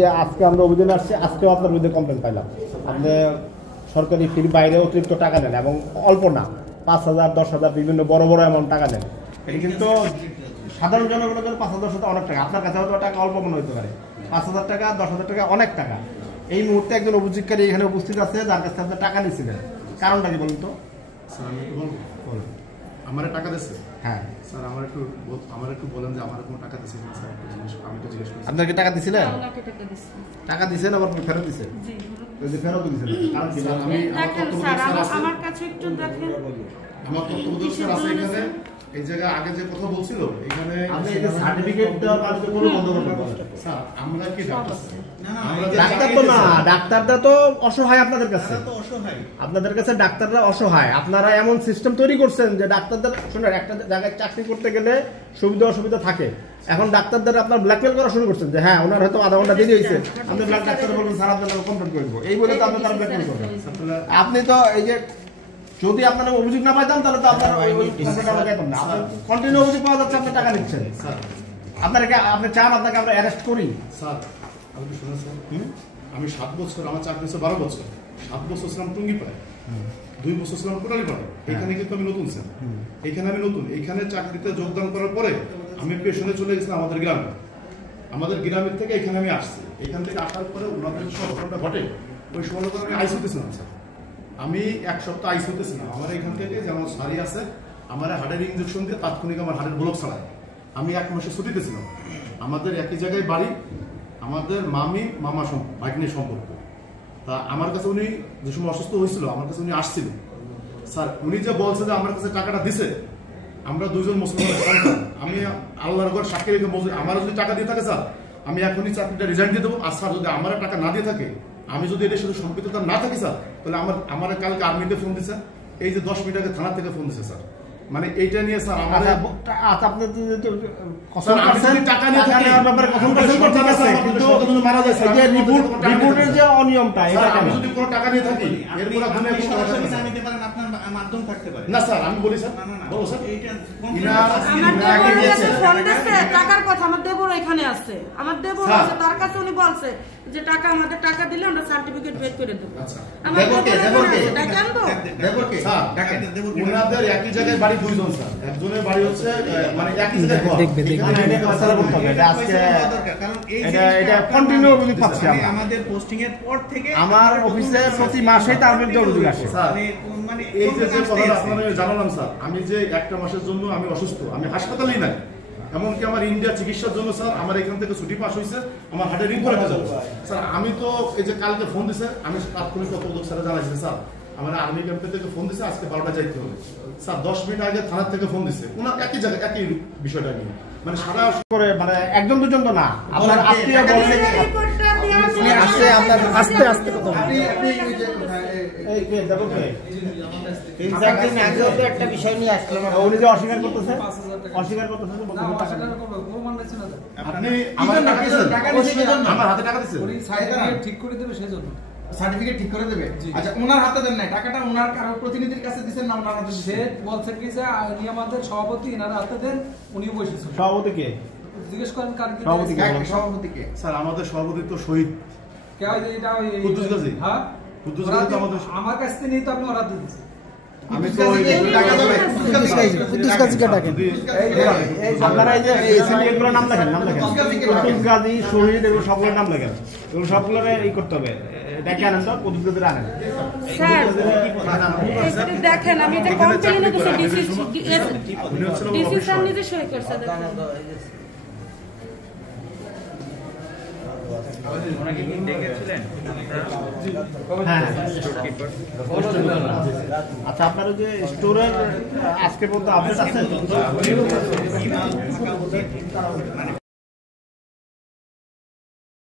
যে আজকে আমরা অভিযানে আসছি, আজকেও আপনার বিরুদ্ধে কমপ্লেন পাইলাম। আপনি সরকারি ফির বাইরে অতিরিক্ত টাকা নেন এবং অল্প না, 5,000 10,000 বিভিন্ন বড় বড় অ্যামাউন্ট টাকা নেন। এটা কিন্তু সাধারণ জনগণের জন্য 5,000 টাকা অনেক টাকা, আপনার কাছে হয়তো টাকা অল্প মনে হতে পারে। 5,000 টাকা 10,000 টাকা অনেক টাকা। এই মুহূর্তে একজন অভিযোগকারী এখানে উপস্থিত আছে যার কাছে আপনি টাকা নিয়েছিলেন, কারণটা কি বলুন তো? স্যার আমি একটু বলবো, আমার টাকা দিচ্ছে? হ্যাঁ স্যার আমার একটু বলেন যে আমার কোনো টাকা দিচ্ছে স্যার, আমি তো জিজ্ঞেস করছি। আপনাকে টাকা দিছিলেন? টাকা দিছেন আবার ফেরত দিছেন? জি ফেরত দিছেন। কারণ কি? আমি আমার কাছে একটু দেখেন, আমার তথ্যবোধক স্যার আছে এখানে, এই জায়গায় আগে যে কথা বলছিল এখানে আপনি এই যে সার্টিফিকেট দেওয়ার কার্যক্রম বন্ধ করতে পারেন। স্যার আমরা কি ডাক্তার? ডাক্তার তো না, ডাক্তাররা তো অসহায় আপনাদের কাছে। আপনাদের কাছে ডাক্তাররা অসহায়। আপনারা এমন সিস্টেম তৈরি করছেন যে ডাক্তারদের শুনুন, একটা জায়গায় চাকরি করতে গেলে সুবিধা অসুবিধা থাকে। এখন ডাক্তারদের আপনার ব্ল্যাকমেল করা শুরু করছেন যে হ্যাঁ ওনার হয়তো আধা ঘন্টা দেরি হয়েছে, আপনি ডাক্তার বলবেন স্যার আপনার কমপ্লেন করে দেবো, এই বলে তো আপনি তারা ব্ল্যাকমেল করবেন। আপনি তো এই যে যদি আপনার অভিযোগ না পাইতাম তাহলে তো আপনার কন্টিনিউ অভিযোগ পাওয়া যাচ্ছে, আপনি টাকা নিচ্ছেন। আপনি চান আপনাকে আমরা অ্যারেস্ট করি? স্যার আপনি শুনুন স্যার, আমি 7 বছর, আমার চাকরি হচ্ছে 12 বছর। 7 বছর ছিলাম টুঙ্গিপাড়ায়, 2 বছর ছিলাম কোটালীপাড়ায়। এখানে কিন্তু আমি নতুন স্যার, এখানে আমি নতুন। এখানে চাকরিতে যোগদান করার পরে আমি পেশনে চলে গেছিলাম আমাদের গ্রামে। আমাদের গ্রামের থেকে এখানে আমি আসছি। এখান থেকে আসার পরে ওনাদের ঘটনাটা ঘটে, ওই সময় আমি আইস হতেছিলাম স্যার। আমি 1 সপ্তাহ আইস হতেছিলাম। আমার এখান থেকে যেমন সারি আছে, আমার হার্টের ইঞ্জেকশন দিয়ে তাৎক্ষণিক আমার হার্টের ব্লক ছাড়ায়। আমি 1 মাসে ছুটিতে ছিলাম। আমাদের একই জায়গায় বাড়ি, আমাদের মামি মামা ভাগ্নের সম্পর্ক। তা আমার কাছে উনি যে সময় অসুস্থ হয়েছিল, আমার কাছে উনি আসছিল স্যার। উনি যে বলছে যে আমার কাছে টাকাটা দিছে, আমরা 2 জন মুসলমানের সন্তান, আমি আল্লাহর ঘর সাক্ষী রেখে বলছি আমার যদি টাকা দিয়ে থাকে স্যার, আমি এখনই চাকরিটা রিজাইন দিয়ে দেবো। আর স্যার যদি আমার টাকা না দিয়ে থাকে, আমি যদি এদের সাথে সম্পৃক্ততা না থাকি স্যার, তাহলে আমার কালকে আর্মিতে ফোন দিচ্ছে, এই যে 10 মিনিট আগে থানা থেকে ফোন দিচ্ছে স্যার। মানে এইটা নিয়ে স্যার আমার আপনি টাকা নিয়ে রিপোর্টের যে অনিয়মটা, এটা আমি যদি কোনো টাকা নিয়ে থাকি এরপর মাধ্যম থাকতে পারে না স্যার। আমি বলি স্যার, বলো স্যার, টাকার কথা আমার দেবর এখানে আছে, আমার দেবর আছে, তার কাছে উনি বলছে যে টাকা আমাদের টাকা দিলে আমরা সার্টিফিকেট বের করে দেবো। ওনাদের একই জায়গায় বাড়ি 2 জন স্যার, একজনের বাড়ি হচ্ছে মানে একই জায়গায় আমাদের পোস্টিং এর পর থেকে আমার অফিসে প্রতি মাসে তার বিরুদ্ধে অভিযোগ আসে। মানে এই যে কথাটা আপনাদের জানালাম স্যার, আমি যে 1টা মাসের জন্য আমি অসুস্থ, আমি হাসপাতালেই নাই, এমনকি আমার ইন্ডিয়া চিকিৎসার জন্য স্যার আমার এখান থেকে ছুটি পাস হয়েছে, আমার হার্টের রিং করে যাবো স্যার। আমি তো এই যে কালকে ফোন দিছে, আমি তাৎক্ষণিক তত্ত্বাবধায়ক স্যার জানাইছি স্যার আমার আর্মি ক্যাম্পের থেকে ফোন দিছে, আজকে 12টা যাইতে হবে স্যার। 10 মিনিট আগে থানার থেকে ফোন দিছে, ওনার একই জায়গায় একই বিষয়টা নিয়ে, মানে সারা করে মানে একজন দুজন তো না, আপনার আত্মীয় বলছে আসছে, আপনার আস্তে আস্তে কথা বলি। এই কে দেখো কে 3-4 দিন আগেও তো একটা বিষয় নিয়ে আসলাম, উনি যে অস্বীকার করতেছে আপনি আমার টাকা দিয়েছেন, আমার হাতে টাকা দিয়েছেন, উনি সার্টিফিকেট ঠিক করে দেবে সেজন্য। সার্টিফিকেট ঠিক করে দেবে, আচ্ছা ওনার হাতে দেন নাই টাকাটা, ওনার কারো প্রতিনিধির কাছে দিবেন না ওনার হাতে? সে বলছে কি যে উনি আমাদের সভাপতি, এনার হাতে দেন, উনি বসেছেন। সভাপতি কে? জিজ্ঞেস করেন কার কি সভাপতি কে? স্যার আমাদের সভাপতি তো শহীদ কে হয়, এটা ওই কুদ্দুস গাজী। হ্যাঁ কুদ্দুস গাজী তো আমাদের, আমার কাছ থেকে নিয়ে তো আপনি ওরা দিয়েছেন। আমি তো টাকা দেবে কুদ্দুস গাজীকে ডাকেন। আপনারা এই যে এই সিন্ডিকেটগুলোর নাম লেখেন, কুদ্দুস গাজী, শহীদ, এগুলো সবগুলোর নাম লেখেন, এগুলো সবগুলোর এই করতে হবে। দেখে আনেন তো, কুদ্দুস গাজীর আনেন স্যার। দেখেন আমি এটা কমপ্লেইন করেছি, ডিসি স্যার নিজে সই করছে। আচ্ছা আপনার যে স্টোরের আজকে পর্যন্ত আপডেট আছে?